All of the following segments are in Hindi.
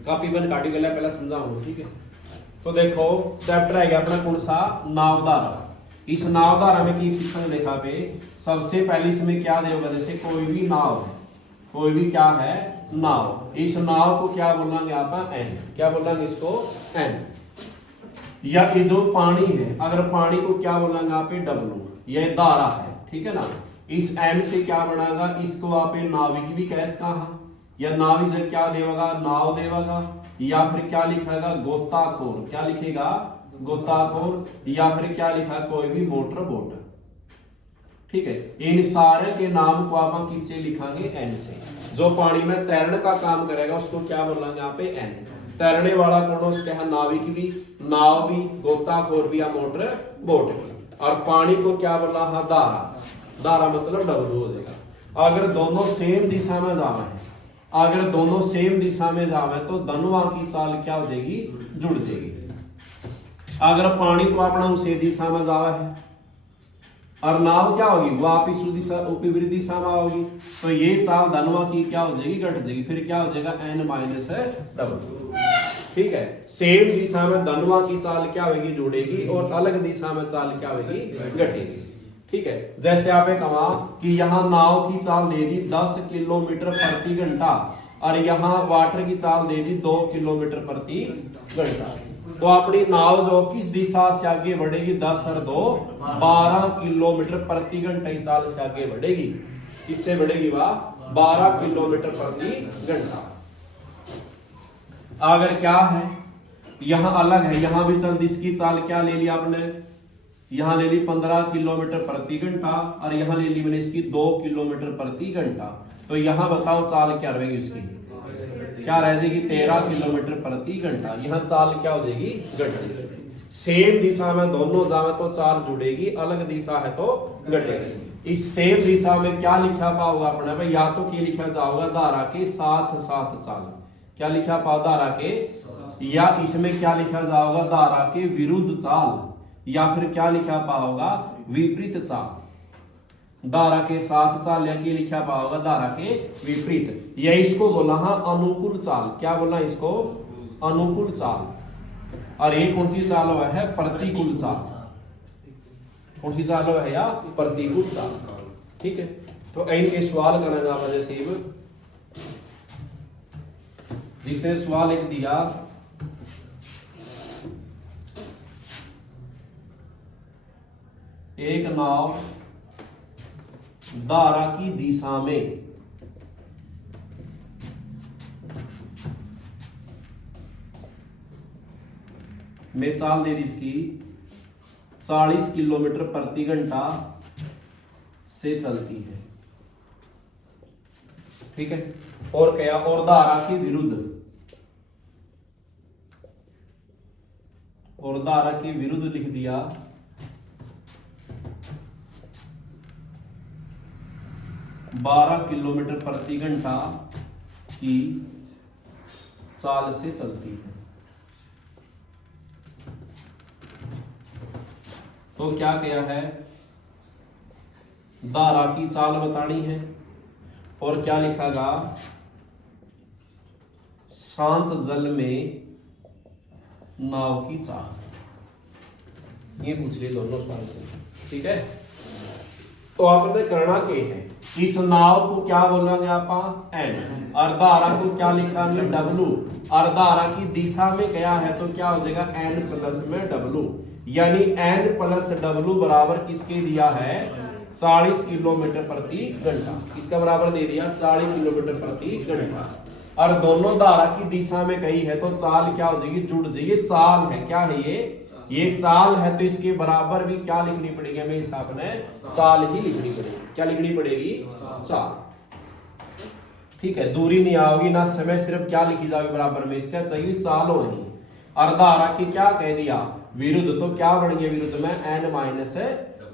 कापी बन काटी गला पहला समझाऊंगा, ठीक है। तो देखो चैप्टर है अपना कौन सा, नावधारा। इस नावधारा में की सीखने लिखा पे सबसे पहले इसमें क्या देगा, जैसे कोई भी नाव है, कोई भी क्या है नाव, इस नाव को क्या बोलेंगे आप एन, क्या बोलेंगे इसको एन। या ये जो पानी है, अगर पानी को क्या बोलेंगे आप डब्लू, यह धारा है, ठीक है ना। इस एन से क्या बनाएगा, इसको आप नाविक भी कह कहा, या नाव से क्या देगा, नाव देगा, या फिर क्या लिखेगा गोताखोर, क्या लिखेगा गोताखोर, या फिर क्या लिखा कोई भी मोटर बोट, ठीक है। इन सारे के नाम को आप किससे लिखांगे, एन से। जो पानी में तैरने का काम करेगा उसको क्या बोलेंगे यहाँ पे एन। तैरने वाला कौन, उसके है नाविक भी, नाव भी, गोताखोर भी, या मोटर बोट भी। और पानी को क्या बोला, हाँ धारा, धारा मतलब डब्लू हो जाएगा। अगर दोनों सेम दिशा में जावे है, अगर दोनों सेम दिशा में जावे तो दोनों की चाल क्या हो जाएगी, जुड़ जाएगी। अगर पानी तो अपना उसी दिशा में जावा है और नाव क्या होगी वो आप इस दिशा विपरीत दिशा में होगी, तो ये चाल धनुआ की क्या हो जाएगी, घट जाएगी। फिर क्या हो जाएगा एन माइनस डब्ल्यू, ठीक है। सेम दिशा में धनुआ की चाल क्या होगी, जुड़ेगी, और अलग दिशा में चाल क्या होगी, घटेगी, ठीक है। जैसे आपने कहा कि यहाँ नाव की चाल दे दी 10 किलोमीटर प्रति घंटा और यहाँ वाटर की चाल दे दी 2 किलोमीटर प्रति घंटा, तो अपनी नाव जो किस दिशा से आगे बढ़ेगी, 10 और 2 12 किलोमीटर प्रति घंटा की चाल से आगे बढ़ेगी। किससे बढ़ेगी वह, 12 किलोमीटर प्रति घंटा। अगर क्या है यहाँ अलग है, यहाँ भी चल इसकी चाल क्या ले ली आपने, यहाँ ले ली 15 किलोमीटर प्रति घंटा और यहाँ ले ली मैंने इसकी 2 किलोमीटर प्रति घंटा, तो यहाँ बताओ चाल क्या रहेगी उसकी, क्या रह जाएगी 13 किलोमीटर प्रति घंटा। यहाँ चाल क्या हो जाएगी, घटेगी। सेम दिशा में दोनों जावे तो चाल जुड़ेगी, अलग दिशा है तो घटेगी। इस सेम दिशा में क्या लिखा पाओगा अपने भाई, या तो क्या लिखा जाओगा धारा के साथ साथ चाल, क्या लिखा पाओ धारा के, या इसमें क्या लिखा जाओगा धारा के विरुद्ध चाल, या फिर क्या लिखा पाओगा विपरीत चाल। धारा के साथ चाल या के लिखा पाओगा धारा के विपरीत, या इसको बोला हाँ अनुकूल चाल, क्या बोला इसको अनुकूल चाल। और ये कौन सी चाल हुआ है, प्रतिकूल चाल, कौन सी चाल हुआ है या प्रतिकूल चाल, ठीक है। तो इनके सवाल करेंगे आप जैसे जिसे सवाल एक दिया, एक नाव धारा की दिशा में चाल दे दी इसकी 40 किलोमीटर प्रति घंटा से चलती है, ठीक है। और क्या, और धारा के विरुद्ध, और धारा के विरुद्ध लिख दिया 12 किलोमीटर प्रति घंटा की चाल से चलती है। तो क्या किया है, धारा की चाल बतानी है, और क्या लिखागा शांत जल में नाव की चाल, ये पूछ लिए दोनों सवाल से, ठीक है। तो आपने करना क्या है, इस नाव को क्या बोलेंगे आप एन, और धारा को क्या लिखांगे डब्लू, और धारा की दिशा में क्या है तो क्या हो जाएगा एन प्लस में डब्लू, यानी एन प्लस डब्लू बराबर किसके दिया है 40 किलोमीटर प्रति घंटा, इसका बराबर दे दिया 40 किलोमीटर प्रति घंटा। और दोनों धारा की दिशा में कही है तो चाल क्या हो जाएगी, जुड़ जाएगी। चाल है, क्या है ये चाल है, तो इसके बराबर भी क्या लिखनी पड़ेगी हमें, हिसाब ने चाल ही लिखनी पड़ेगी। क्या लिखनी पड़ेगी, चाल, ठीक है। दूरी नहीं आओगी ना समय, सिर्फ क्या लिखी जाएगी बराबर में, इसका चाहिए चाल हो ही। और धारा की क्या कह दिया विरुद्ध, तो क्या बन गया विरुद्ध में एन माइनस,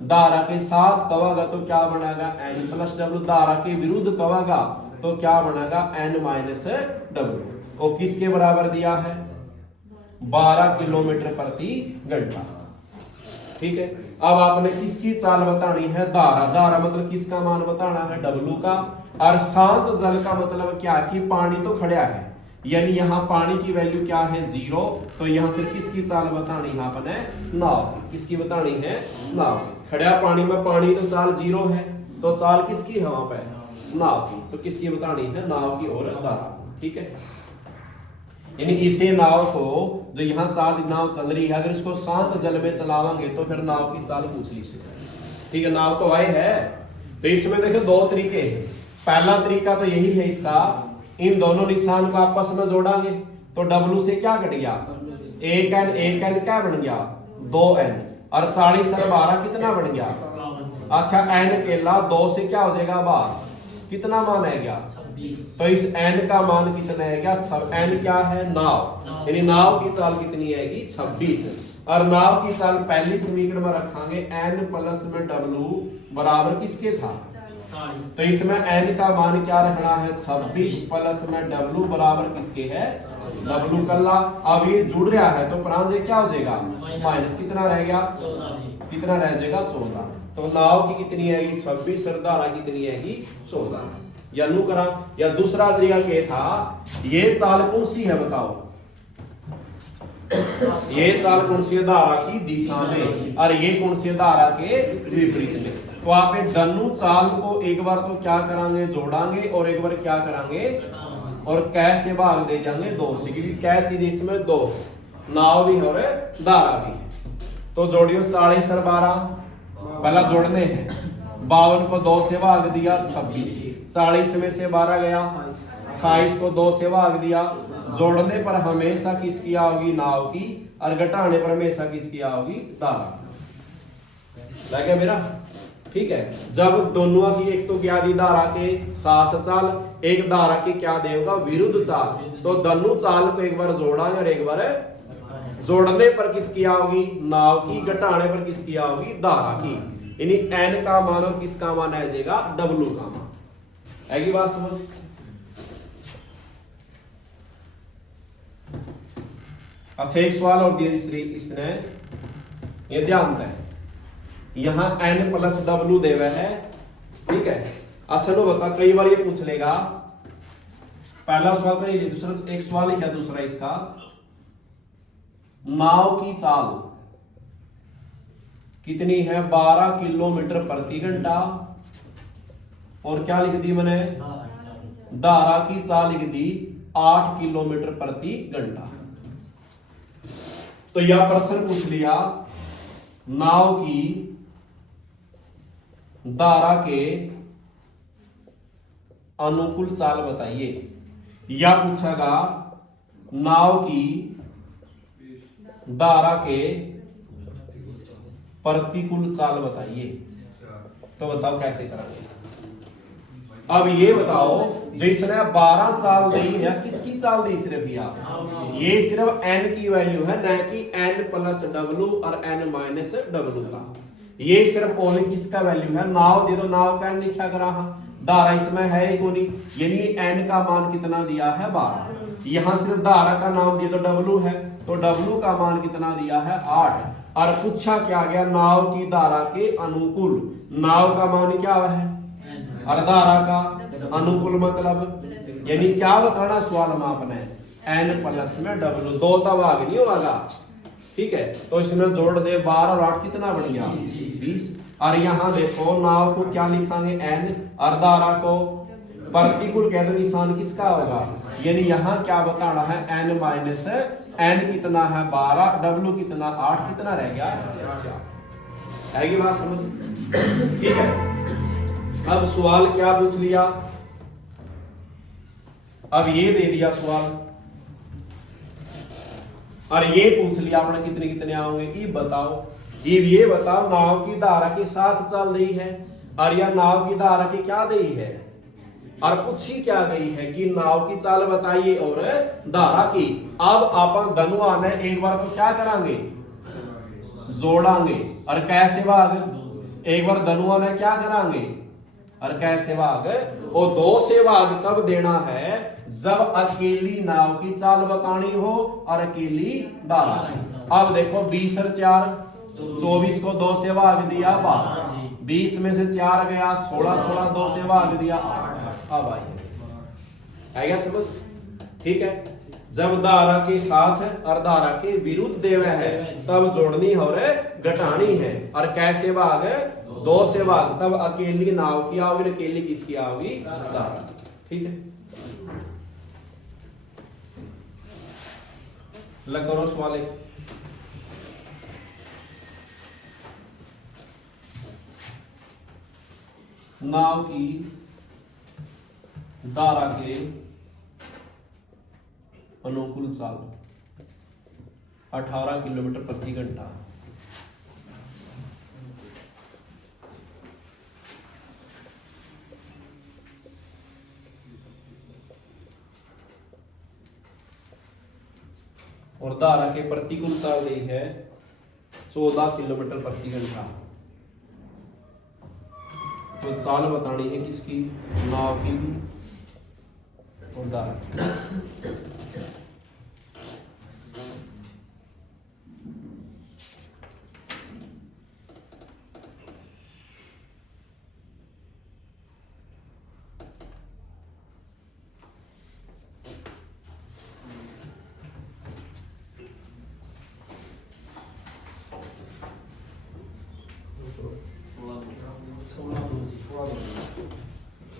धारा के साथ कहेगा तो क्या बनेगा एन प्लस डब्ल्यू, धारा के विरुद्ध कहेगा तो क्या बनेगा एन माइनस डब्ल्यू। और किसके बराबर दिया है 12 किलोमीटर प्रति घंटा, ठीक है। अब आपने किसकी चाल बतानी है, धारा, धारा मतलब किसका मान बताना है डब्ल्यू का, और शांत जल का मतलब क्या कि पानी तो खड़ा है, यानी यहाँ पानी की वैल्यू क्या है 0। तो यहाँ से किसकी चाल बतानी यहाँ पर है नाव की। किसकी बतानी है नाव की। खड़ा पानी में पानी तो चाल 0 है, तो चाल किसकी है वहां पे नाव की। तो किसकी बतानी है नाव की और धारा। ठीक है, यानी इसे नाव को जो यहाँ चाल नाव चल रही है, अगर इसको शांत जल में चलावांगे तो फिर नाव की चाल पूछ लीजिए। ठीक है, नाव तो आई है। तो इसमें देखो दो तरीके हैं। पहला तरीका तो यही है इसका, इन दोनों निशान को आपस में जोड़ांगे तो W से क्या कट गया 1n क्या बन गया 2n, और 40 और 12 कितना बन गया। अच्छा n अकेला 2 से क्या हो जाएगा बाहर, कितना मान है गया। तो इस n का मान कितना है गया n क्या है नाव, यानी नाव की चाल कितनी आएगी 26। और नाव की चाल पहली समीकरण में रखांगे n प्लस में W बराबर किसके था। तो इसमें n का मान क्या रखना है 26 प्लस में W बराबर किसके है W कल्ला। अब ये जुड़ रहा है तो प्रांजय क्या हो जाएगा माइनस कितना रह गया 14, कितना रह जाएगा 14। तो नाव की कितनी आएगी 26 और धारा कितनी आएगी 14। या नू करा। या दूसरा तरीका क्या था, ये चाल कौन सी है बताओ, ये चाल कौन सी है धारा की दिशा में, और ये कौन सी है धारा के विपरीत में। तो आप एक दोनों चाल को एक बार तो क्या करांगे जोड़ांगे, और एक बार क्या करांगे और कै से भाग दे जाएंगे 2 से, क्योंकि कै चीज इसमें 2 नाव भी है और धारा भी है। तो जोड़ियो 40 और 12 पहला जोड़ने हैं, 52 को 2 से भाग दिया 26, 40 में से 12 गया 28 को 2 से भाग दिया। जोड़ने पर हमेशा किसकी आओगी नाव की, और घटाने पर हमेशा किसकी आओगी धारा। लगे मेरा। ठीक है, जब दोनों की एक तो क्या दी धारा के साथ चाल, एक धारा के क्या देगा विरुद्ध चाल, तो दोनों चाल को एक बार जोड़ांगे और एक बार जोड़ने पर किसकी आओगी नाव की, घटाने पर किसकी आओगी धारा की। यानी n का मान और किसका मान आ जाएगा W का मान। आएगी बात समझ। अच्छा एक सवाल और दिया इसने, ये ध्यान है, यहाँ n प्लस W देवे है। ठीक है, असल में बता कई बार ये पूछ लेगा। पहला सवाल तो नहीं, दूसरा एक सवाल लिखा दूसरा इसका, नाव की चाल कितनी है 12 किलोमीटर प्रति घंटा, और क्या लिख दी मैंने धारा की चाल लिख दी 8 किलोमीटर प्रति घंटा। तो यह प्रश्न पूछ लिया नाव की धारा के अनुकूल चाल बताइए, या पूछेगा नाव की धारा के प्रतिकूल चाल बताइए। तो बताओ कैसे करेंगे। अब ये बताओ जो इसने 12 चाल दी है, किसकी चाल दी सिर्फ यार, ये सिर्फ n की वैल्यू है, न कि n प्लस W और n माइनस W का। ये सिर्फ ओनली किसका वैल्यू है नाव दे दो, नाव का n लिखा करा, धारा इसमें है ही कोनी, यानी n का मान कितना दिया है 12। यहां सिर्फ धारा का नाम दिया तो W है, तो W का मान कितना दिया है 8। और पूछा क्या गया नाव की धारा के अनुकूल, नाव का मान क्या है और धारा का अनुकूल मतलब, यानी क्या बताना सवाल में आपने n प्लस में W, 2 का भाग नहीं होगा। ठीक है, तो इसमें जोड़ दे 12 और 8 कितना बन गया 20। और यहाँ देखो नाव को क्या लिखांगे n, और धारा को प्रतिकूल कह दो, निशान किसका होगा, यानी यहाँ क्या बताना है n माइनस n कितना है 12, W कितना 8, कितना रह गया 4। आएगी बात समझ। ठीक है, अब सवाल क्या पूछ लिया, अब ये दे दिया सवाल, और ये पूछ लिया आपने कितने कितने आओगे, ये बताओ। ये बताओ नाव की धारा के साथ चल रही है, और यह नाव की धारा की क्या दी है, और पूछी क्या गई है कि नाव की चाल बताइए और धारा की। अब आप धनु आने एक बार तो क्या करांगे जोड़ांगे, और कैसे भाग, एक बार धनु आने क्या करांगे और कैसे भाग, और 2 से भाग कब देना है जब अकेली नाव की चाल बतानी हो और अकेली धारा। अब देखो 20 और 4 24 को 2 से भाग दिया 12, 20 में से 4 गया 16, 2 से भाग दिया 8। अब आइए आएगा समझ। ठीक है, जब धारा के साथ और धारा के विरुद्ध देवे है तब जोड़नी और घटानी है। और कैसे भाग? दो से भाग। तब अकेली नाव की आओगी, अकेली किसकी आओगी? धारा। ठीक है, लगो सवाल। नाव की धारा के अनुकूल चाल 18 किलोमीटर प्रति घंटा। और धारा के प्रतिकूल चाल दी है 14 किलोमीटर प्रति घंटा। तो चाल बतानी है किसकी? नाव की भी और धारा की।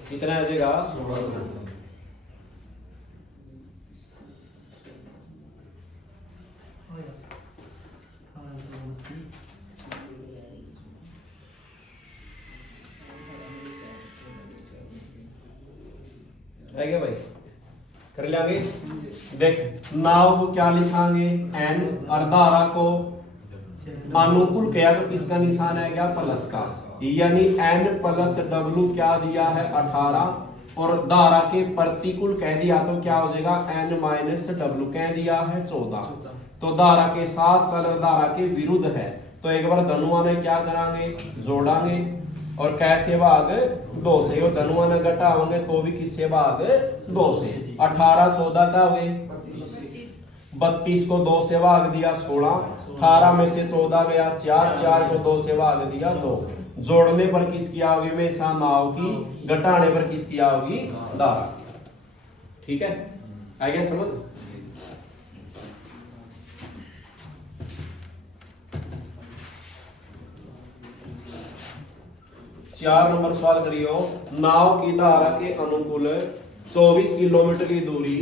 कितना आ जाएगा? 16। है क्या भाई? कर लेंगे। देख, नाव को क्या लिखांगे? एन। और धारा को अनुकूल किया तो किसका निशान है? क्या? प्लस का। यानी n प्लस w क्या दिया है? 18। और धारा के प्रतिकूल कह दिया तो क्या हो जाएगा? n माइनस w कह दिया है 14। तो धारा के साथ साथ धारा के विरुद्ध है तो एक बार धनुआ ने क्या करांगे? जोड़ांगे। और कैसे भाग? 2 से। और धनुआ ने घटाओगे तो भी किससे भाग? 2 से। 18 14 का हुए 32 को 2 से भाग दिया 16। 18 में से 14 गया 4, 4 को 2 से भाग दिया 2। जोड़ने पर किसकी आओगी? हमेशा नाव की। घटाने पर किसकी आओगी? धारा। ठीक है, आ गया समझ? चार नंबर सवाल करियो। नाव की धारा के अनुकूल 24 किलोमीटर की दूरी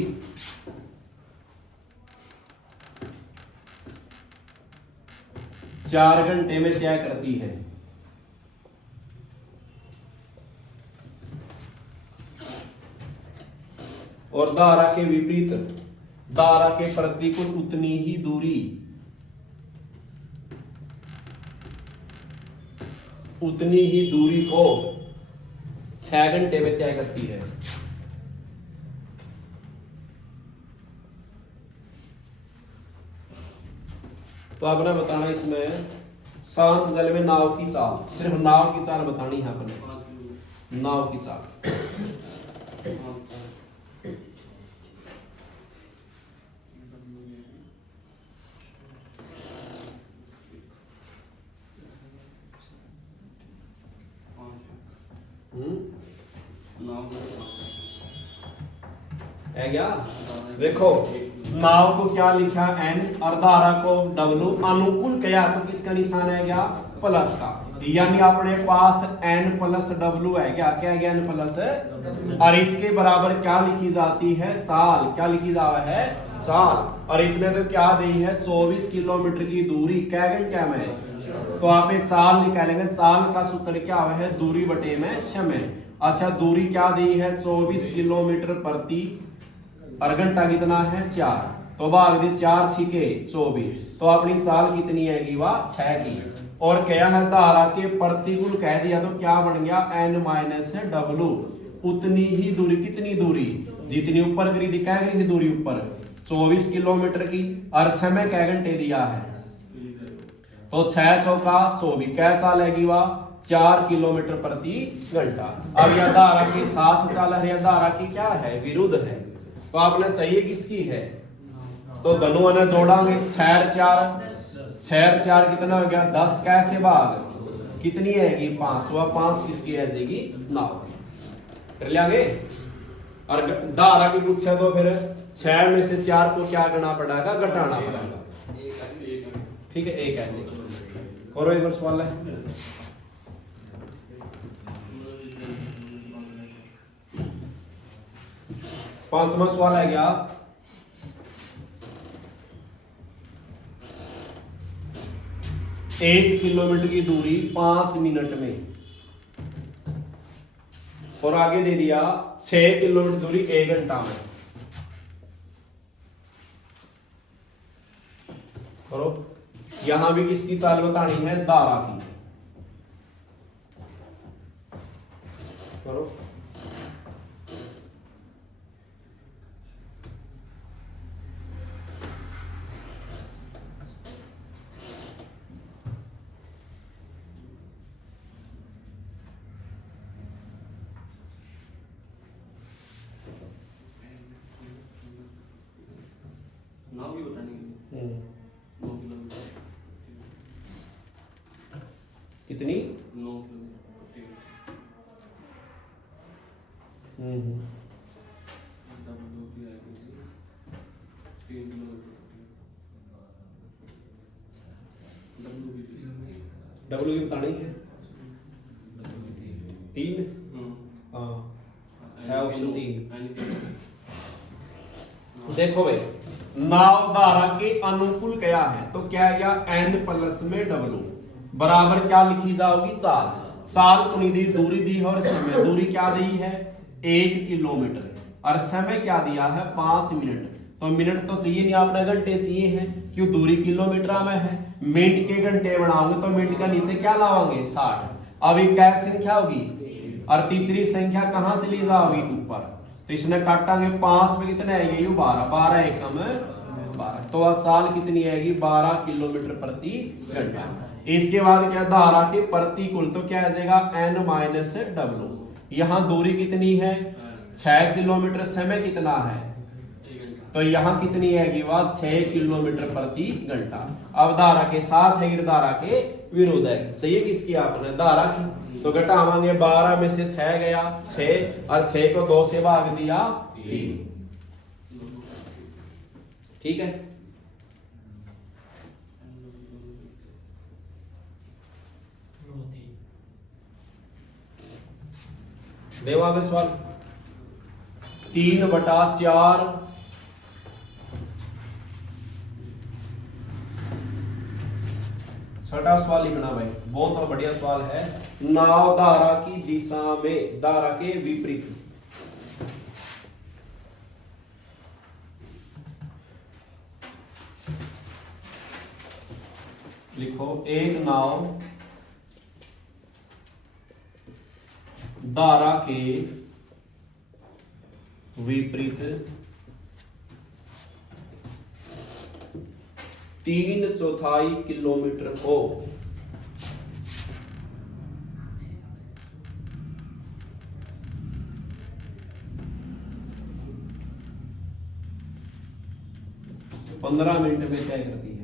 4 घंटे में तय करती है। और धारा के विपरीत, धारा के प्रतिकूल उतनी ही दूरी, उतनी ही दूरी को 6 घंटे में तय करती है। तो आपने बताना इसमें शांत जल में नाव की चाल, सिर्फ नाव की चाल बतानी है आपने। नाव की चाल है क्या? देखो, नाव को क्या लिखा? n। और धारा को w। अनुकूल किया तो किसका निशान है? क्या? प्लस का। यानी अपने पास n प्लस w है। क्या क्या है? n plus. और इसके बराबर क्या लिखी जाती है? चाल। क्या लिखी जावा है? चाल। और इसने तो क्या दी है? 24 किलोमीटर की दूरी क्या घंटे में? तो आप एक चाल निकालेंगे। चाल का सूत्र क्या है? दूरी बटे में समय। अच्छा, दूरी क्या दी है? 24 किलोमीटर प्रति। और घंटा कितना है? 4। तो भाग दी 4 छिके 24। तो अपनी चाल कितनी आएगी? वह 6 की। और क्या है? धारा के प्रतिकूल कह दिया तो क्या बन गया? n minus w। उतनी ही दूरी। कितनी दूरी? जितनी ऊपर करी थी, क्या करी थी दूरी ऊपर? 24 किलोमीटर की। और समय क्या घंटे दिया है? तो 6 चौका 24। क्या चाल आएगी? वह 4 किलोमीटर प्रति घंटा। अब यह धारा के साथ चाल है, धारा की क्या है? विरुद्ध है। तो आपने चाहिए किसकी है? तो धनुआ ने जोड़ांगे। 6 4 कितना हो गया? 10। कैसे भाग? कितनी आएगी? 5। वह 5 किसकी आ जाएगी? नाव। कर लेंगे। और धारा की पूछे तो फिर 6 में से 4 को क्या करना पड़ेगा, घटाना पड़ेगा। ठीक है, एक ऐसे और एक बार सवाल है। पांचवा सवाल है क्या, एक किलोमीटर की दूरी 5 मिनट में, और आगे दे दिया 6 किलोमीटर दूरी 1 घंटा में। करो, यहां भी किसकी चाल बतानी है, धारा की। करो, नाम भी बताने के लिए 9 किलोमीटर कितनी, 9 किलोमीटर डब्ल्यू की है 3 किलोमीटर डब्ल्यू की बतानी है 3। हाँ, है ऑप्शन 3। देखो भाई, नाव धारा के अनुकूल क्या है, तो क्या गया n प्लस में W बराबर क्या लिखी जाओगी, चाल। चाल तो नहीं दी, दूरी दी है, और समय, दूरी क्या दी है 1 किलोमीटर, और समय क्या दिया है 5 मिनट। तो मिनट तो चाहिए नहीं, आपने घंटे चाहिए हैं, क्यों दूरी किलोमीटर में है। मिनट के घंटे बनाओगे तो मिनट का नीचे क्या लाओगे 60। अब एक क्या संख्या होगी, और तीसरी संख्या कहां से ली जाओगी, ऊपर। तो इसने काटांगे 5 में कितने आएंगे, 12, 12 एकम 12। तो चाल कितनी आएगी, 12 किलोमीटर प्रति घंटा। इसके बाद क्या, धारा के प्रतिकूल, तो क्या आ जाएगा n माइनस W। यहाँ दूरी कितनी है 6 किलोमीटर, समय कितना है, तो यहाँ कितनी आएगी बात 6 किलोमीटर प्रति घंटा। अब धारा के साथ है, धारा के विरुद्ध है, सही है किसकी, आपने धारा की। तो घटावांगे 12 में से 6 गया 6, और 6 को 2 से भाग दिया 3। ठीक है, देवा आगे सवाल 3/4। छठा सवाल लिखना भाई, बहुत बढ़िया सवाल है। नाव धारा की दिशा में, धारा के विपरीत। लिखो, एक नाव धारा के विपरीत 3/4 किलोमीटर को तो 15 मिनट में तय करती है।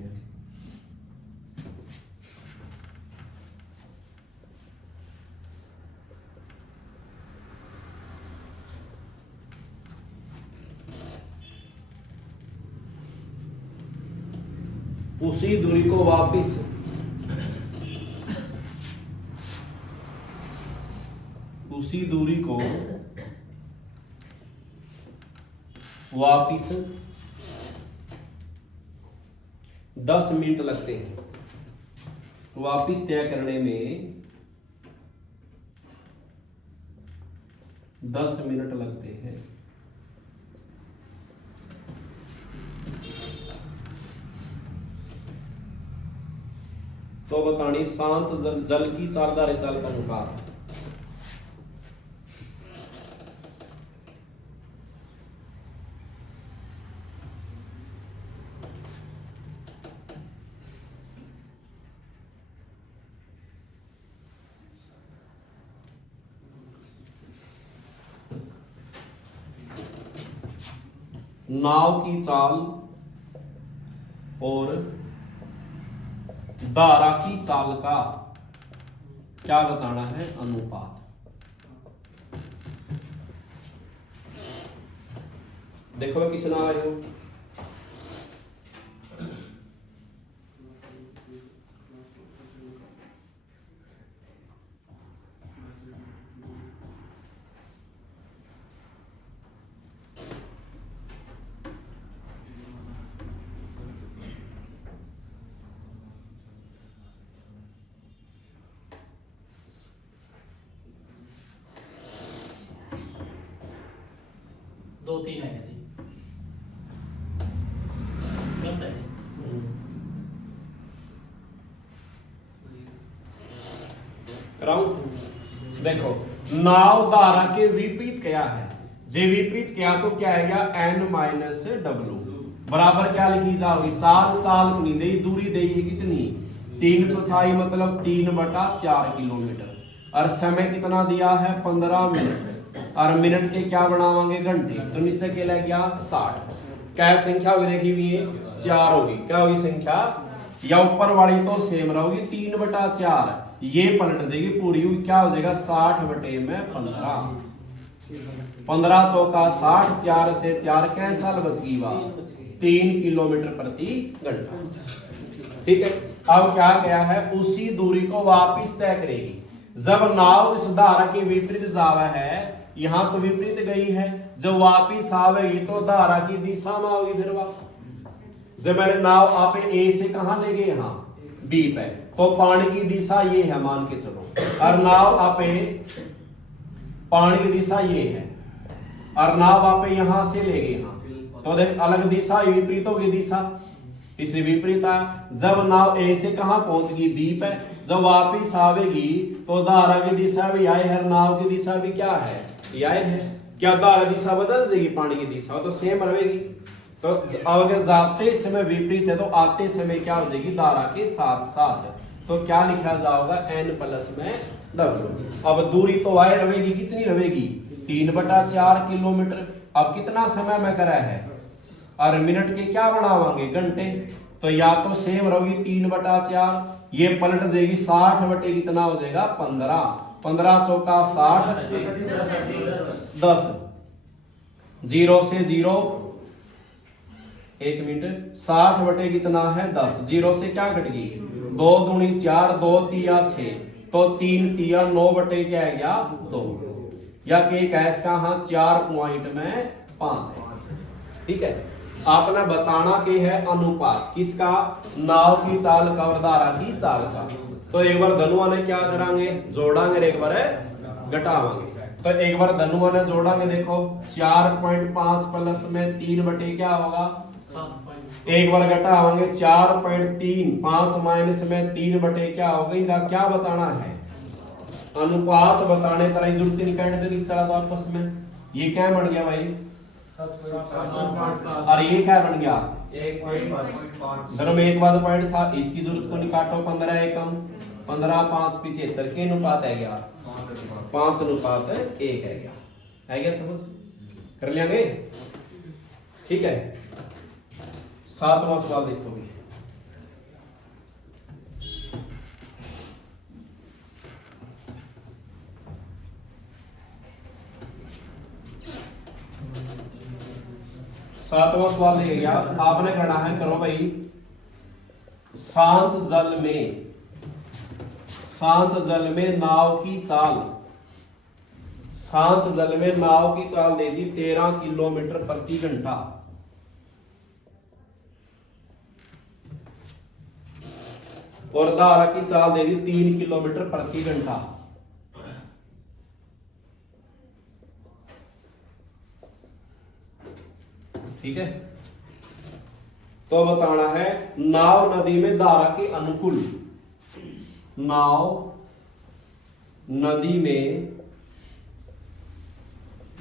उसी दूरी को वापस उसी दूरी को वापस 10 मिनट लगते हैं। वापस तय करने में 10 मिनट लगते हैं। तो बतानी शांत जल की चालदार चाल का अनुपात। नाव की चाल और धारा की चाल का क्या बताना है, अनुपात। देखो भाई किस नाव आए हो। दो तीन है जी, गलत है जी। कराऊं? देखो नाव धारा के विपरीत क्या है, जे विपरीत क्या तो क्या है गया n माइनस डब्लू बराबर क्या लिखी जाओगी चाल चाल कुनी दे दूरी दे है कितनी 3/4 मतलब 3/4 किलोमीटर और समय कितना दिया है 15 मिनट और मिनट के क्या बनावांगे घंटे तो नीचे के लग गया 60 क्या संख्या होगी देखी हुई है 4 होगी क्या होगी संख्या या ऊपर वाली तो सेम रहोगी 3/4 ये पलट जाएगी पूरी क्या हो जाएगा 60 बटे में 15 15 चौका 60 4 से 4 कैंसल बच गई बात 3 किलोमीटर प्रति घंटा। ठीक है अब क्या गया है उसी दूरी को वापिस तय करेगी जब नाव इस धारा के विपरीत जावा है यहां तो विपरीत गई है जब वापिस आवेगी तो धारा की दिशा में होगी फिर वापस जब मैंने नाव आप ए से कहां ले गए यहां बी पे तो पानी की दिशा ये है मान के चलो और नाव आप पानी की दिशा ये है और नाव आप यहां से ले गए यहां तो देख अलग दिशा विपरीत होगी दिशा इसलिए विपरीत है जब नाव ए से कहां पहुंच गई बी पे जब वापिस आवेगी तो धारा की दिशा भी आई है नाव की दिशा भी क्या है ये आई है क्या धारा दिशा बदल जाएगी पानी की दिशा तो सेम रहेगी तो अगर जाते समय विपरीत है तो आते समय क्या हो जाएगी धारा के साथ साथ तो क्या लिखा जाएगा n प्लस में w अब दूरी तो y रहेगी कितनी रहेगी 3/4 किलोमीटर अब कितना समय में करा है और मिनट के क्या बनावांगे घंटे तो या तो सेम रहेगी 3/4 ये पलट जाएगी 60 बटे कितना हो जाएगा 15 15 चौका 60 10 0 से 0 1 मिनट 60 बटे कितना है 10 0 से क्या कट गई 2 दूनी 4 2 तिया 6 तो 3 तिया 9 बटे क्या है गया 2 या के कैस का हाँ 4 पॉइंट में 5 है। ठीक है आपने बताना के है अनुपात किसका नाव की चाल का और धारा की चाल का तो एक बार धनुआ ने क्या करांगे जोड़ांगे एक बार घटावांगे तो एक बार धनुआ ने जोड़ांगे देखो 4.5 प्लस में 3 बटे क्या होगा एक बार घटावांगे 4.3 5 माइनस में 3 बटे क्या होगा इनका क्या बताना है अनुपात बताने तरह जरूरत नहीं करने देनी चला तो आपस में ये क्या बन गया भाई और ये क्या बन गया 1.5 धर्म एक बार पॉइंट था इसकी जरूरत को निकाटो 15 एकम 15 5 75 के अनुपात है गया 5 अनुपात 1 है गया समझ कर लेंगे। ठीक है 7वां सवाल देखो भी सातवां सवाल ले गया आपने करना है करो भाई शांत जल में नाव की चाल शांत जल में नाव की चाल दे दी 13 किलोमीटर प्रति घंटा और धारा की चाल दे दी 3 किलोमीटर प्रति घंटा ठीक है तो बताना है नाव नदी में धारा के अनुकूल नाव नदी में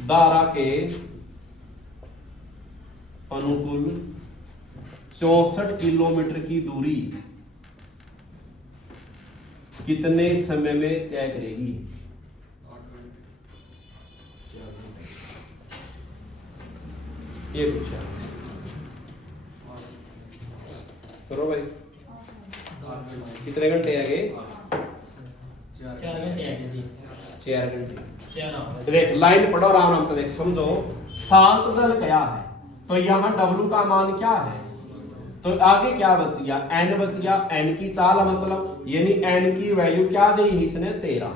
धारा के अनुकूल 64 किलोमीटर की दूरी कितने समय में तय करेगी ये पूछा करो भाई कितने घंटे आगे 4 घंटे आगे जी 4 घंटे 4 तो देख लाइन पढ़ो आराम आराम से देख समझो शांत जल क्या है तो यहाँ W का मान क्या है, तो आगे क्या बच गया, n बच गया। n की चाल मतलब यानी n की वैल्यू क्या दी है इसने 13,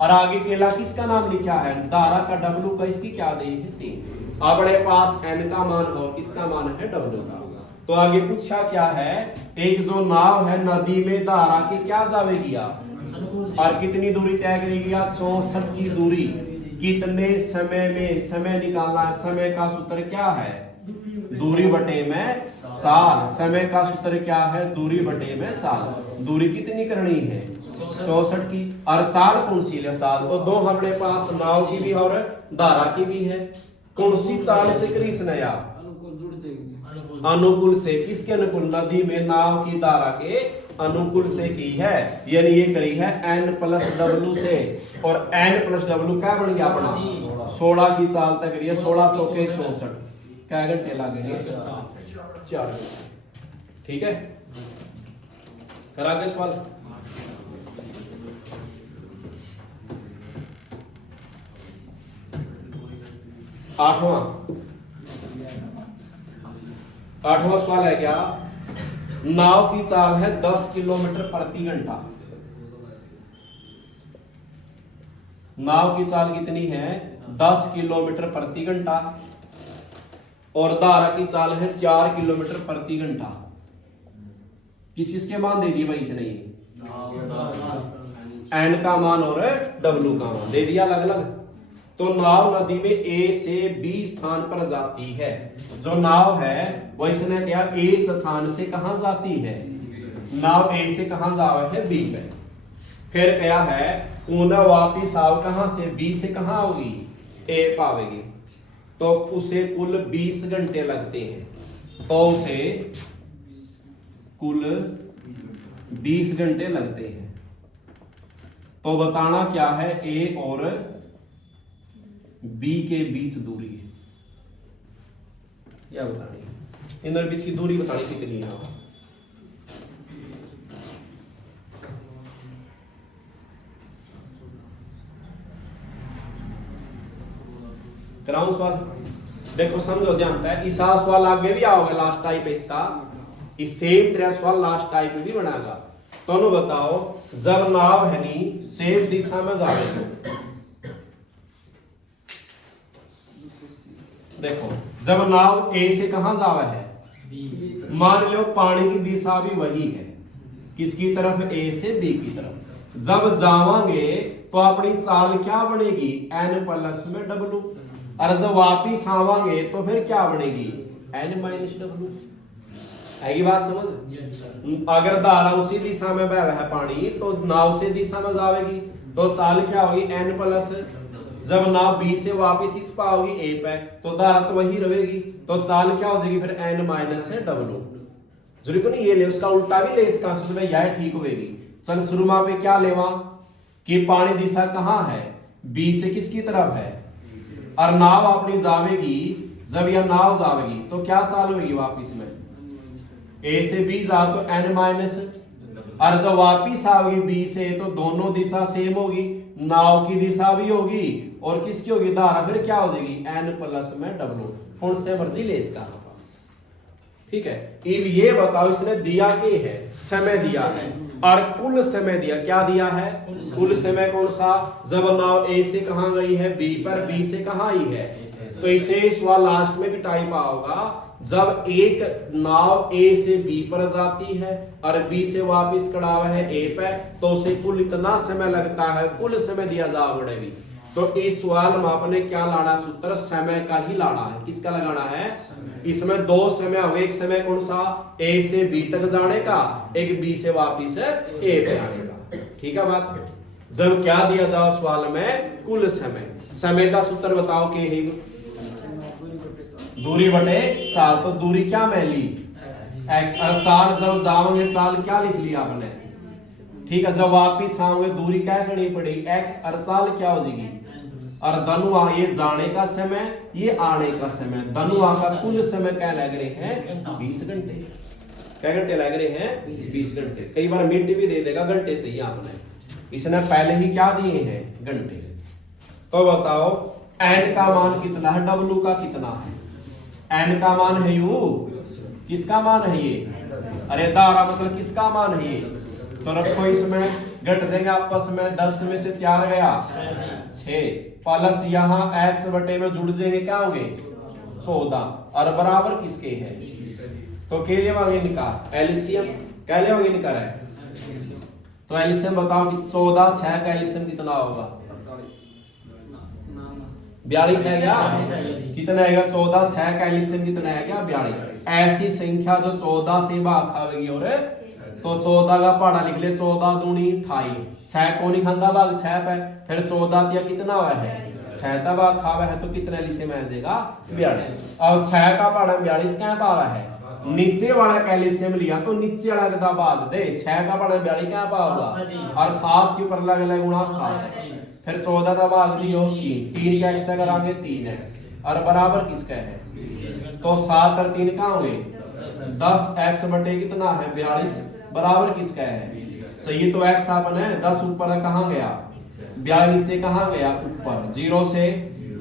और आगे केला किसका नाम लिखा है, धारा का W का इसकी क्या दी है 3। अपने पास n का मान और किसका मान है W का। तो आगे पूछा क्या है, एक जो नाव है नदी में धारा के क्या जावेगी और कितनी दूरी तय करेगी, 64 की दूरी। कितने समय में समय निकालना है, समय का सूत्र क्या है, दूरी बटे में चाल। समय का सूत्र क्या है, दूरी बटे में चाल। दूरी कितनी करनी है, 64 की, और चाल कौन सी है, चाल तो दो हमारे पास नाव की भी और धारा की भी है। कौन सी चाल से करी इसने यार, अनुकूल से। किसके अनुकूल, नदी में नाव की धारा के अनुकूल से की है, यानी ये करी है n प्लस W से, और n प्लस W क्या बन गया अपना 16 की चाल तक करी है। 16 चौके 64, क्या घंटे लगेंगे, 4 घंटे। ठीक है, करा के सवाल। आठवां सवाल है क्या, नाव की चाल है 10 किलोमीटर प्रति घंटा। नाव की चाल कितनी है, 10 किलोमीटर प्रति घंटा, और धारा की चाल है 4 किलोमीटर प्रति घंटा। किस किसके मान दे दिए भाई इसने, n का मान और W का मान दे दिया अलग अलग। तो नाव नदी में A से B स्थान पर जाती है। जो नाव है वो इसने क्या A स्थान से कहां जाती है, नाव A से कहां जावे है B पे। फिर क्या है पुनः वापिस आव कहां से, B से कहां होगी, A पावेगी। तो उसे कुल 20 घंटे लगते हैं। तो उसे कुल 20 घंटे लगते हैं। तो बताना क्या है, A और B के बीच दूरी है, क्या बतानी है, इन बीच की दूरी बतानी कितनी है। कराऊं सवाल, देखो समझो ध्यान है। इसा सवाल आगे भी आओगे लास्ट टाइप इसका, इस सेम तरह सवाल लास्ट टाइप भी बनाएगा। तो बताओ जब नाव है नी सेम दिशा में जा रही हो, देखो जब नाव A से कहां जावा है, मान लो पानी की दिशा भी वही है, किसकी तरफ, A से B की तरफ। जब जावांगे तो अपनी चाल क्या बनेगी, n प्लस में W, और जब वापिस आवांगे तो फिर क्या बनेगी, n माइनस W। आएगी बात समझ। अगर धारा उसी दिशा में बह है पानी, तो नाव से दिशा में जाएगी, तो चाल क्या होगी, n प्लस। जब नाव B से वापस इस पा होगी A पे, तो धारा तो वही रहेगी, तो चाल क्या हो जाएगी फिर n माइनस है W। जरूरी को नहीं ये ले, उसका उल्टा भी ले, इसका आंसर में यह ठीक होगी। चल शुरुमा पे क्या लेवा कि पानी दिशा कहां है, B से किसकी तरफ है, और नाव अपनी जावेगी, जब यह नाव जावेगी तो क्या चाल होगी वापिस में, A से B जा तो n माइनस, और जब वापिस आओगी B से तो दोनों दिशा सेम होगी, नाव की दिशा भी होगी और किसकी होगी, धारा फिर क्या हो जाएगी n प्लस में W। कौन से मर्जी ले इसका, ठीक है। अब ये बताओ इसने दिया क्या है, समय दिया है, और कुल समय दिया, क्या दिया है, कुल समय कौन सा, जब नाव A से कहां गई है B पर, B से कहां आई है। तो इसे सवाल लास्ट में भी टाइप आओगा, जब एक नाव A से B पर जाती है और B से वापस कड़ावा है A पे, तो उसे कुल इतना समय लगता है, कुल समय दिया जाओगे भी। तो इस सवाल में आपने क्या लाना सूत्र, समय का ही लाना है। किसका लगाना है, इसमें दो समय हो गए, एक समय कौन सा, A से B तक जाने का, एक B से वापिस A पे आने का। ठीक है बात। जब क्या दिया जाओ सवाल में, कुल समय। समय का सूत्र बताओ के ही, दूरी बटे चाल। तो दूरी क्या मैं ली, x, और चाल जब जाओगे चाल क्या लिख लिया आपने, ठीक है। जब वापिस आओगे दूरी क्या करनी पड़ेगी, x, और चाल क्या हो जाएगी, और धनुआ ये जाने का समय, ये आने का समय, धनुआ का कुल समय क्या लग रहे हैं 20 घंटे। क्या घंटे लग रहे हैं 20 घंटे। कई बार मिनट भी दे देगा, घंटे चाहिए आपने, इसने पहले ही क्या दिए हैं घंटे। तो बताओ n का मान कितना है, w का कितना है, एन का मान है यू, किसका मान है ये, अरे दारा मतलब किसका मान है ये, तो रखो इसमें घट जाएंगे आपस में, 10 में से 4 गया 6 प्लस यहाँ x बटे में जुड़ जाएंगे क्या होंगे 14 और बराबर किसके है, तो के लिए मांगे निकाल एलसीएम, क्या ले मांगे निकाल है, तो एलसीएम बताओ कि 14 6 का एलसीएम कितना होगा 42 है क्या, कितना आएगा 14 6 का एलसीएम कितना है क्या 42। ऐसी संख्या जो 14 से भाग खावेगी और तो 14 का पहाड़ा लिख ले, 14 दूनी 28, 6 को नहीं खांदा भाग 6 पे, फिर 14 दिया कितना हुआ है 6 का भाग खावा है, तो कितना एलसीएम आ जाएगा 42। अब 6 का पहाड़ा 42 क्या पावा है, नीचे वाला का एलसीएम लिया तो नीचे वाला का भाग दे, 6 का पहाड़ा 42 क्या पावा और 7 के ऊपर लग गुणा 7, फिर 14 का भाग लियो 3 का x तक करांगे 3x और बराबर किसका है, तो 7 और 3 कहां होंगे 10x बटे कितना है 42 बराबर किसका है, सही तो x आपन है 10 ऊपर कहां गया 42 नीचे कहां गया ऊपर, 0 से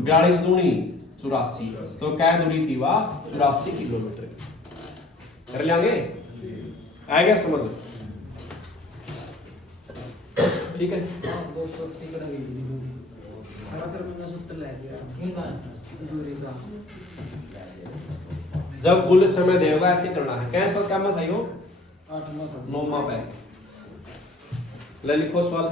42 दूनी 84, तो क्या दूरी थी वह 84 किलोमीटर कर लेंगे, आ गया समझ, ठीक है। जब कुल समय देगा ऐसे करना है, कैसे क्या मत आयो 9वां पे ले लिखो सवाल,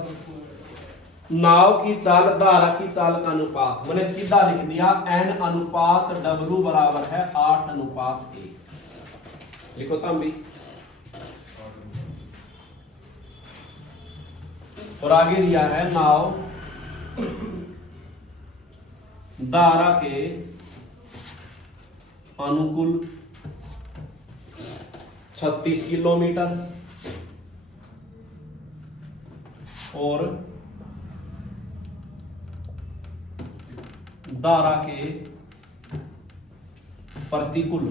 नाव की चाल धारा की चाल का अनुपात, मैंने सीधा लिख दिया n अनुपात w बराबर है 8:1, लिखो तम भी, और आगे दिया है नाव धारा के अनुकूल 36 किलोमीटर और धारा के प्रतिकूल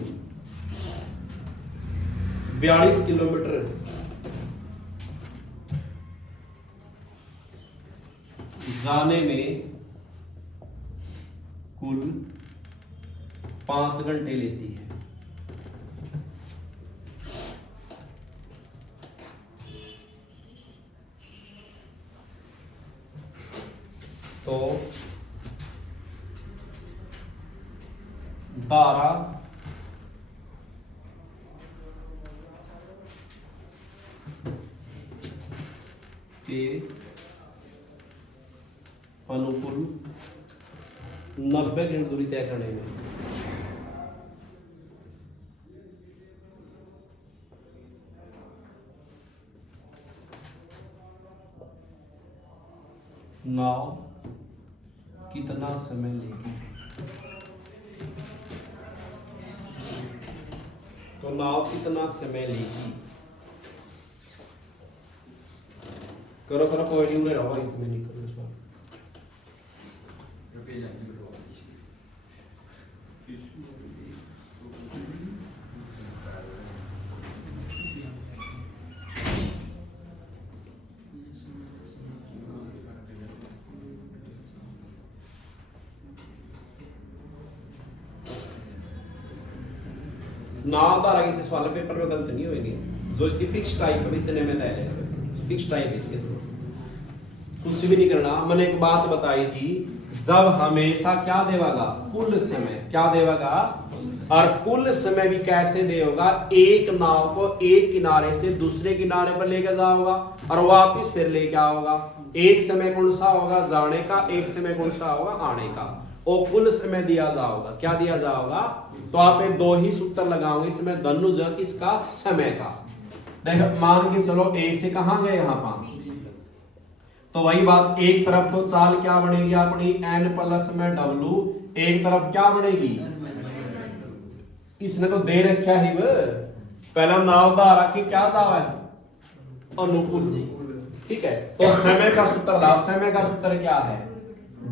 42 किलोमीटर जाने में कुल 5 घंटे लेती है, तो धारा के अनुकूल 90 किलोमीटर दूरी तय करने में नाव कितना समय लेगी, तो नाव कितना समय लेगी, करो करो कोई नहीं उन्हें रहो एक में नहीं करो सवाल, नाव धारा किसी सवाल पेपर में गलत नहीं होगी, जो इसकी फिक्स टाइप इतने में तय है, फिक्स टाइप इसके कुछ भी नहीं करना। मैंने एक बात बताई थी, जब हमेशा क्या देगा कुल समय, क्या देगा, और कुल समय भी कैसे देगा, एक नाव को एक किनारे से दूसरे किनारे पर लेकर जाओगा और वापस फिर लेके आओगा, एक समय कौन सा होगा जाने का, एक समय कौन सा होगा आने का, और कुल समय दिया जाओगा, क्या दिया जाओगा, तो आप ये 2 ही सूत्र लगाओगे इसमें, धनुज किसका समय का, देखो मान के चलो ए से कहां गए यहाँ पर, तो वही बात, एक तरफ तो चाल क्या बनेगी अपनी n प्लस में w, एक तरफ क्या बनेगी, इसने तो दे रखा ही वो, पहला नाव धारा की क्या जाव है अनुकूल, ठीक है, तो समय का सूत्र लाओ, समय का सूत्र क्या है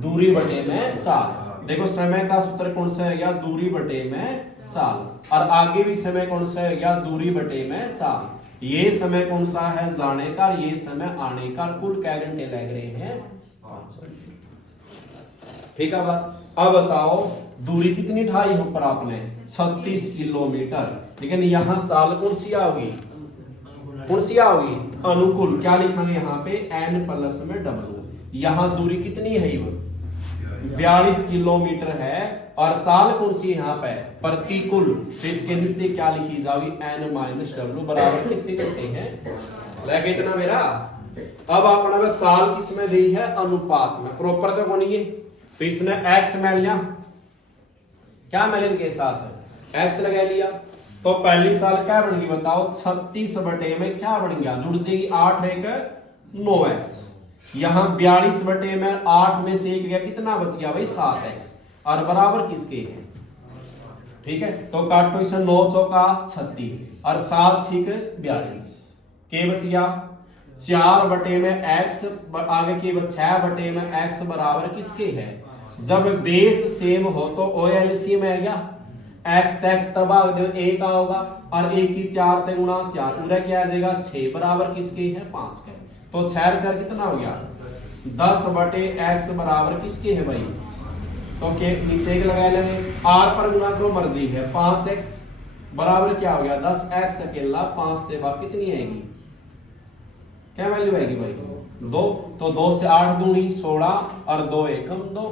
दूरी बटे में चाल, देखो समय का सूत्र कौन सा है, दूरी बटे में चाल, और आगे भी समय कौन सा है, दूरी बटे में चाल, ये समय कौन सा है जाने का, ये समय आने का, कुल क्या घंटे लग रहे हैं 5 घंटे। ठीक है बात। अब बताओ दूरी कितनी ढाई ऊपर आपने 36 किलोमीटर, लेकिन यहाँ चाल कौन सी आओगी, कौन सी आओगी, अनुकूल। क्या लिखेंगे यहाँ पे n प्लस में W। यहाँ दूरी कितनी है, 42 किलोमीटर है, और चाल कौन सी यहाँ पे प्रतिकूल। तो इसके नीचे क्या लिखी जाएगी, n माइनस डब्ल्यू बराबर किसके करते हैं, लगे इतना मेरा। अब आपने चाल किस में दी है, अनुपात में, प्रॉपर तो कौन है, तो इसने x में लिया, क्या मिले के साथ x लगा लिया। तो पहली चाल क्या बन गई बताओ, 36 बटे में क्या बन गया, जुड़ जाएगी 8 एक 9x। यहाँ 42 बटे में 8 में से 1 गया, कितना बच गया भाई 7x, और बराबर किसके है, ठीक है। तो काटो इसे 9 चौका 36 और 7 छिक 42, के बच गया 4 बटे में x, आगे के 6 बटे में x बराबर किसके है। जब बेस सेम हो तो OLC में आ गया, x टैक्स तब आ गया 1 होगा, और 1 की 4 ते गुणा 4 पूरा क्या आ जाएगा 6 बराबर किसके है 5 के। तो 6 4 कितना हो गया 10 बटे x बराबर किसके है भाई, तो के नीचे एक लगा लेंगे, r पर गुणा करो मर्जी है, 5x बराबर क्या हो गया 10x अकेला 5 से बात कितनी आएगी, क्या वैल्यू आएगी भाई 2। तो 2 से 8 दूनी 16 और 2 एकम 2।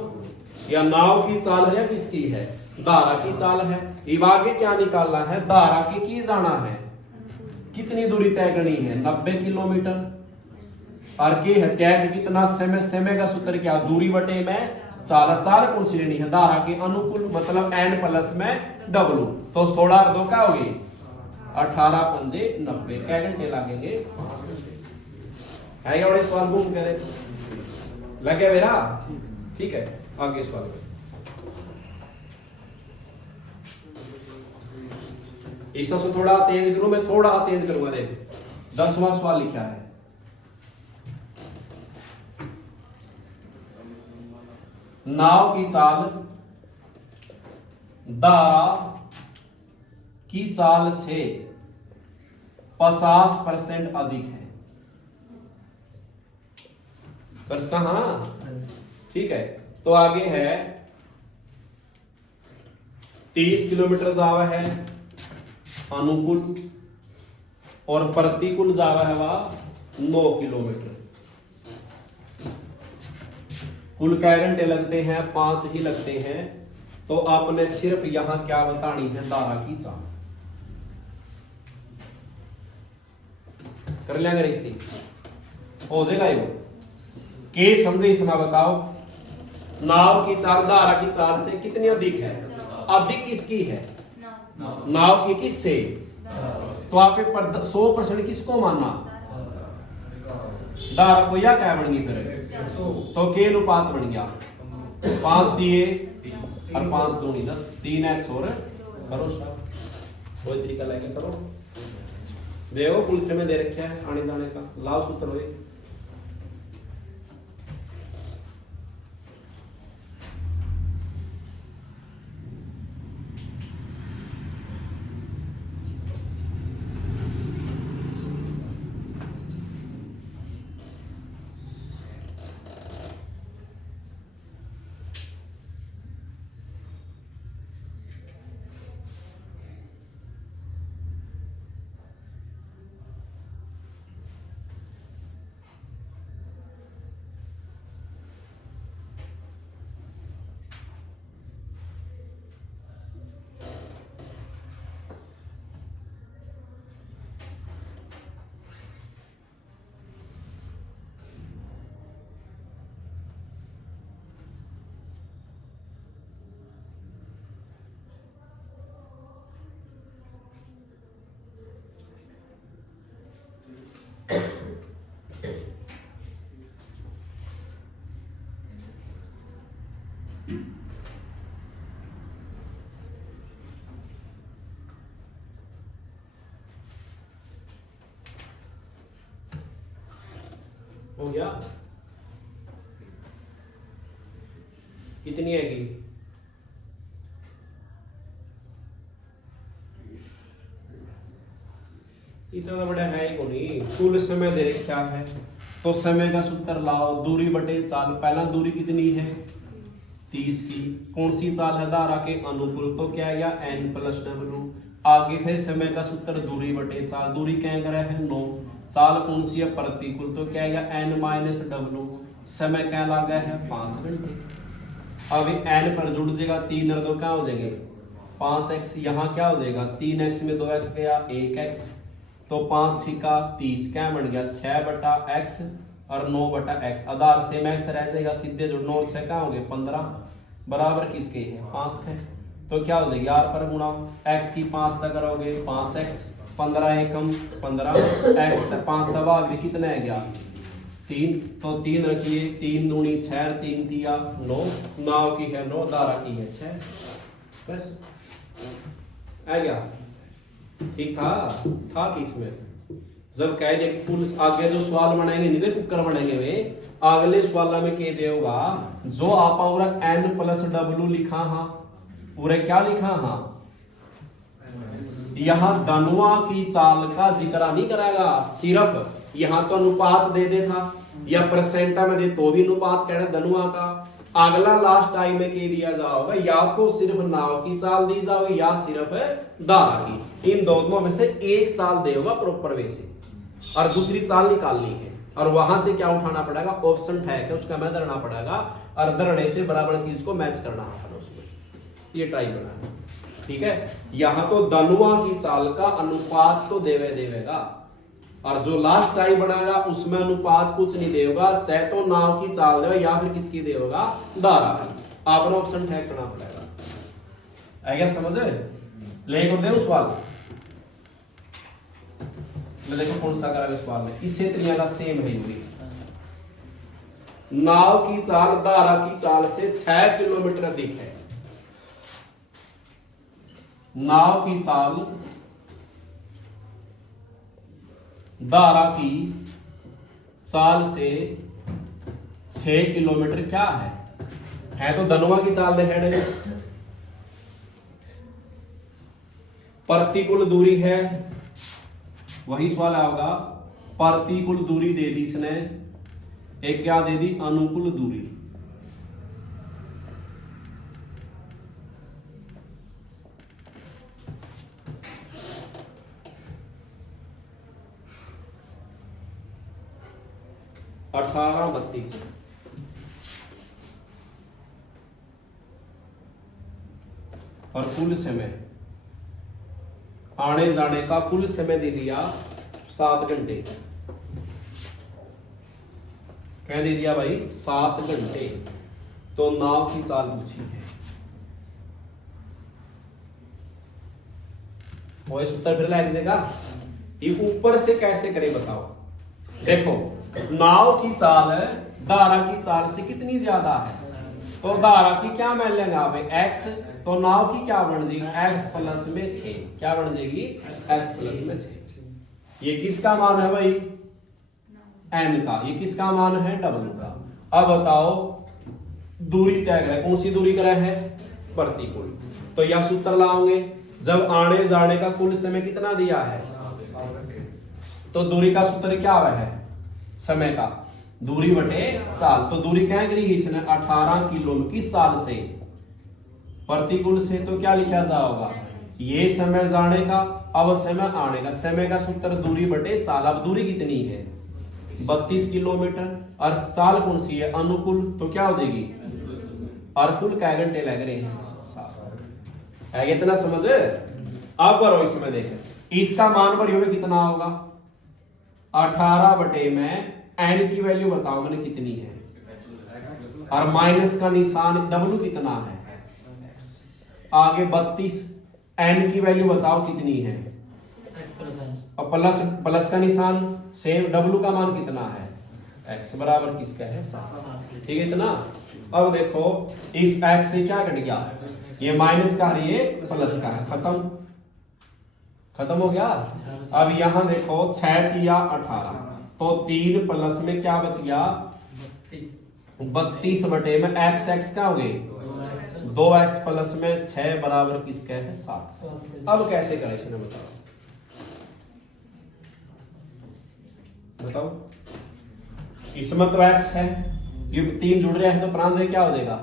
या नाव की चाल है किसकी है, धारा की चाल है। अब आगे क्या निकालना है, धारा की जाना है, कितनी दूरी तय करनी है 90 किलोमीटर, और के है क्या कितना समय, समय का सूत्र क्या, दूरी बटे में चाल। चाल कौन सी लेनी है, धारा के अनुकूल, मतलब n प्लस में W। तो 16 और 2 क्या हो गई 18 पंजे 90, क्या घंटे लगेंगे, है क्या बड़े सवाल घूम करे लगे मेरा, ठीक है। आगे सवाल इससे थोड़ा चेंज करूं, मैं थोड़ा चेंज करूंगा, देख 10वां सवाल लिखा है, नाव की चाल धारा की चाल से 50% अधिक है। प्रश्न हाँ ठीक है। तो आगे है 30 किलोमीटर जावा है अनुकूल, और प्रतिकूल जावा है वह 9 किलोमीटर। कुल कै घंटे लगते हैं, 5 ही लगते हैं। तो आपने सिर्फ यहां क्या बतानी है, धारा की चाल कर लेंगे रिश्ते, हो जाएगा ये के समझे। इसमें बताओ नाव की चाल धारा की चाल से कितनी अधिक है, अधिक किसकी है, नाव की किससे। तो आप 100% किसको मानना, धारा को, या क्या बन गई फिर, तो के अनुपात बन गया 5 दिए और 5 दूनी 10, 3x और करो कोई तरीका लगे करो। देखो कुल समय दे रखा है आने जाने का, लाभ सूत्र हो। हो गया, कितनी आएगी, इतना बड़ा है ही नहीं। कुल समय दे क्या है, तो समय का सूत्र लाओ, दूरी बटे चाल। पहला दूरी कितनी है 30 की कौन सी चाल है धारा के अनुकूल, तो क्या या n प्लस डब्लू। आगे फिर समय का सूत्र दूरी बटे चाल, दूरी क्या करे है 9, चाल कौन सी है प्रतिकूल, तो क्या या n माइनस डब्लू, समय क्या लगा है 5 घंटे। अब n पर जुड़ जाएगा 3 और 2 क्या हो जाएंगे 5x, यहाँ क्या हो जाएगा 3x में 2x गया 1x, तो 5 छिका 30 क्या बन गया 6/x और 9/x। आधार सेम x रह जाएगा, सीधे जो 9 से क्या हो गए 15 बराबर किसके है 5 के। तो क्या हो जाएगा r पर गुणा x की 5 तक करोगे 5x, 15 एकम 15 x तक 5 तक भाग कितना है गया 3, तो 3 रखिए 3 दूनी 6 3 दिया 9, नाव की है 9, धारा की है 6, बस आ गया। ठीक था कि इसमें जब कह दे पुलिस आगे जो सवाल बनाएंगे नहीं कुकर बनाएंगे वे अगले सवाल में कह दे होगा जो आप और n प्लस डब्लू लिखा हाँ पूरे क्या लिखा हाँ, यहां धनुआ की चाल का जिक्र नहीं कराएगा, सिर्फ यहां तो अनुपात दे दे था या परसेंटा में दे तो भी अनुपात कह रहे धनुआ का। अगला लास्ट टाइम में कह दिया जाओगा या तो सिर्फ नाव की चाल दी जाओगी या सिर्फ धारा की, इन दोनों में से एक चाल देगा प्रॉपर वे से और दूसरी चाल निकालनी है और वहां से क्या उठाना पड़ेगा ऑप्शन ठहर के उसका मैं धरना पड़ेगा और धरने से बराबर चीज को मैच करना है उसमें, ये टाइप बना है। ठीक है, यहां तो धनुआ की चाल का अनुपात तो देवेगा और जो लास्ट टाइम बनाएगा उसमें अनुपात कुछ नहीं देगा, चाहे तो नाव की चाल दे या फिर किसकी देगा धारा की, आपने ऑप्शन ठहर करना पड़ेगा। आएगा समझ ले को दे सवाल मैं देखो कौन सा करेगा सवाल में, इसी तरीके का सेम है ये। नाव की चाल धारा की चाल से 6 किलोमीटर अधिक है, नाव की चाल धारा की चाल से 6 किलोमीटर क्या है तो धनुआ की चाल है, प्रतिकूल दूरी है, वही सवाल आएगा प्रतिकूल दूरी दे दी इसने, एक क्या दे दी अनुकूल दूरी। अठारह 32 और कुल समय आने जाने का कुल समय दे दिया 7 घंटे, क्या दे दिया भाई 7 घंटे। तो नाव की चाल पूछी है, वही सूत्र फिर लग जाएगा, ये ऊपर से कैसे करें बताओ। देखो नाव की चाल धारा की चाल से कितनी ज्यादा है, तो धारा की क्या मान लेंगे आप x, तो नाव की क्या बन जाएगी x प्लस में 6, क्या बन जाएगी x प्लस में 6। ये किसका मान है भाई n का, ये किसका मान है w का। अब बताओ दूरी तय करें, कौन सी दूरी करे है प्रतिकूल, तो यह सूत्र लाओगे जब आने जाने का कुल समय कितना दिया है, तो दूरी का सूत्र क्या है समय का दूरी बटे चाल, तो दूरी क्या करी इसने 18 किलोमीटर किस साल से प्रतिकूल से, तो क्या लिखा जाएगा ये समय जाने का अब समय आने का, समय का सूत्र दूरी बटे चाल। अब दूरी कितनी है 32 किलोमीटर और चाल कौन सी है अनुकूल, तो क्या हो जाएगी और कुल कै घंटे लग रहे हैं, इतना समझ। अब करो इसमें देखें इसका मान पर कितना होगा 18 बटे में n की वैल्यू बताओ मैंने कितनी है और माइनस का निशान w कितना है, आगे 32 n की वैल्यू बताओ कितनी है और प्लस का निशान सेम w का मान कितना है x बराबर किसका है 7। ठीक है इतना। अब देखो इस x से क्या कट गया, ये माइनस का है ये प्लस का है, खत्म हो गया। अब यहां देखो 6 दिया 18, तो 3 प्लस में क्या बच गया 32 बटे में x क्या हो गए 2x प्लस में 6 बराबर किसका है 7। अब कैसे करें इसने बताओ इसमें तो x है, ये 3 जुड़ रहे हैं तो प्रांत क्या हो जाएगा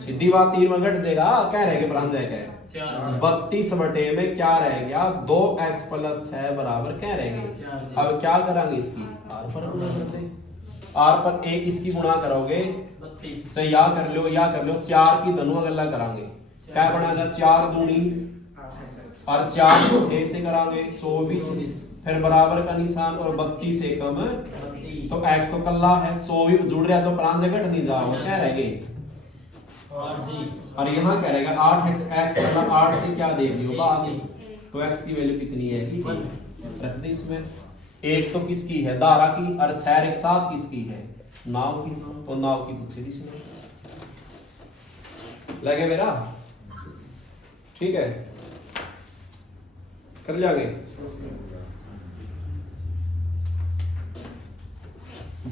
सीधी बात 3 में घट जाएगा, क्या रहेगा प्रांत जाएगा 4 32 बटे में क्या रह गया 2x प्लस 6 बराबर क्या रह गए। अब क्या करांगे इसकी r पर गुणा कर दे, r पर एक इसकी गुणा करोगे 32 चाहे या कर लो या कर लो, 4 की धनु अगला करांगे क्या बनेगा 4 दूनी और 4 को 6 से करांगे 24, फिर बराबर का निशान और 32 से कम तो x तो कल्ला है 24 जुड़ रहा है तो प्रांत घट नहीं जाओ क्या रह गए 8 जी और यहाँ क्या रहेगा 8x x मतलब 8 से क्या दे दियो बाजी, तो x की वैल्यू कितनी है कि रख दे इसमें। एक तो किसकी है धारा की और 6 एक साथ किसकी है नाव की, तो नाव की पूछे थी इसमें लगे मेरा ठीक है कर जाओगे।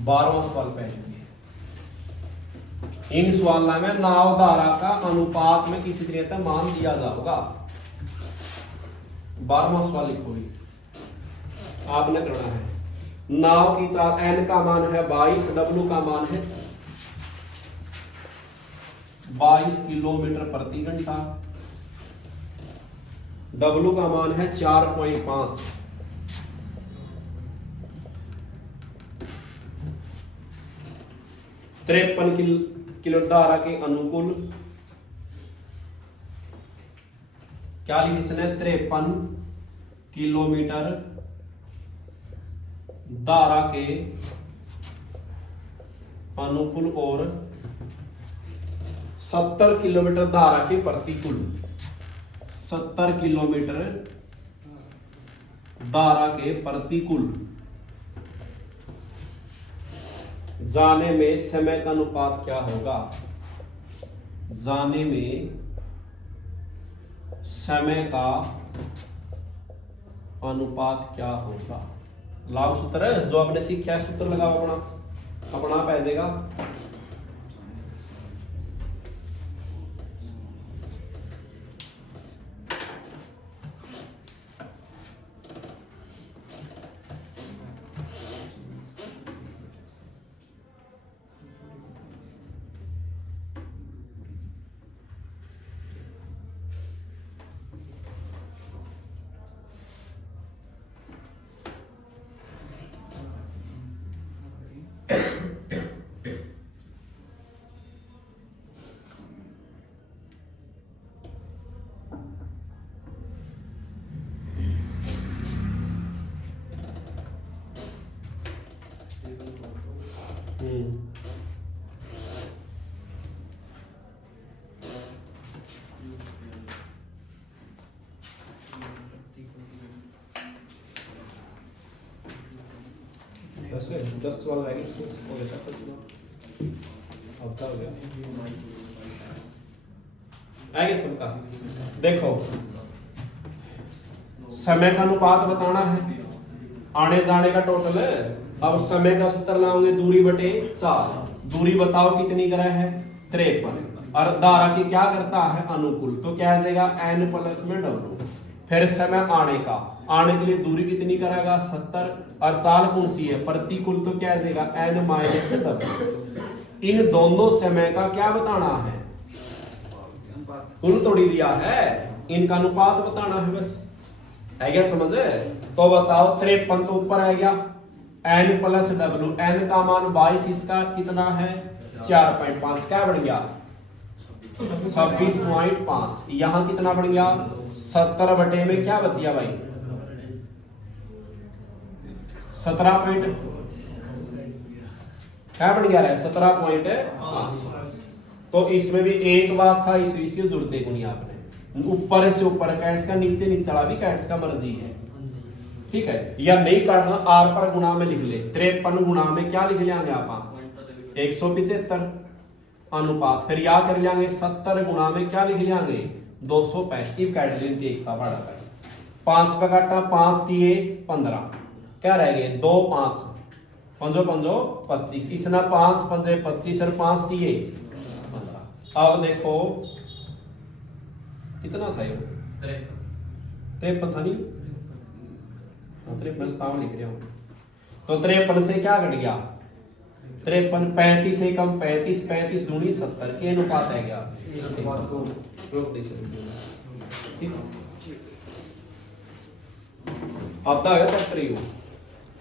12वां सवाल पहले इन सवाल में नाव धारा का अनुपात में किसी तरह का मान दिया जाएगा। 12वां सवाल लिखो आपने करना है नाव की चाल n का मान है 22, w का मान है 22 किलोमीटर प्रति घंटा, w का मान है 4.5, तिरपन किलो धारा के अनुकूल क्या लिखी इसने 53 किलोमीटर धारा के अनुकूल और 70 किलोमीटर धारा के प्रतिकूल, 70 किलोमीटर धारा के प्रतिकूल जाने में समय का अनुपात क्या होगा, जाने में समय का अनुपात क्या होगा। लागू सूत्र है जो आपने सीखा है, सूत्र लगाओ अपना अपना पैजेगा। दस सवाल रहेंगे इसमें हो गया सब कुछ अब क्या हो गया आएगा सबका। देखो समय का अनुपात बताना है, आने जाने का टोटल है। अब समय का सूत्र लाओगे दूरी बटे 4, दूरी बताओ कितनी करे है 53 और धारा की क्या करता है अनुकूल, तो क्या आ जाएगा n प्लस में w। फिर समय आने का, आने के लिए दूरी कितनी करेगा 70 और चाल कौन सी है प्रतिकूल, तो क्या आ जाएगा n माइनस w। इन दोनों समय का क्या बताना है कुल तोड़ी दिया है, इनका अनुपात बताना है बस, है क्या समझ है। तो बताओ 53 तो ऊपर आ गया n प्लस w, n का मान 22, इसका कितना है 4.5, क्या बढ़ गया 26.5। यहां कितना बढ़ गया 70 बटे में क्या बच गया भाई 17 पॉइंट, क्या बढ़ गया 17.5। तो इसमें भी एक बात था, इस विषय जुड़ते को नहीं आपने, ऊपर से ऊपर का इसका नीचे निचला भी कैट्स का मर्जी है, ठीक है। या नहीं काटना आर पर गुणा में लिख ले, 53 गुणा में क्या लिख लेंगे आप 175 अनुपात, फिर या कर लेंगे 70 गुणा में क्या लिख लेंगे 265। काट लेंगे एक सा बड़ा कर 5 पे काटा 5 दिए 15, क्या रह गए 2 5 5 25, इसना 5 5 25 और 5 दिए 15। अब देखो कितना था ये 53 था नहीं, 53 लिख रहा हूं, तो 53 से क्या कट गया 53 35 से कम 35 35 दूनी 70 के अनुपात है क्या रोक दे सकते ठीक आता है चैप्टर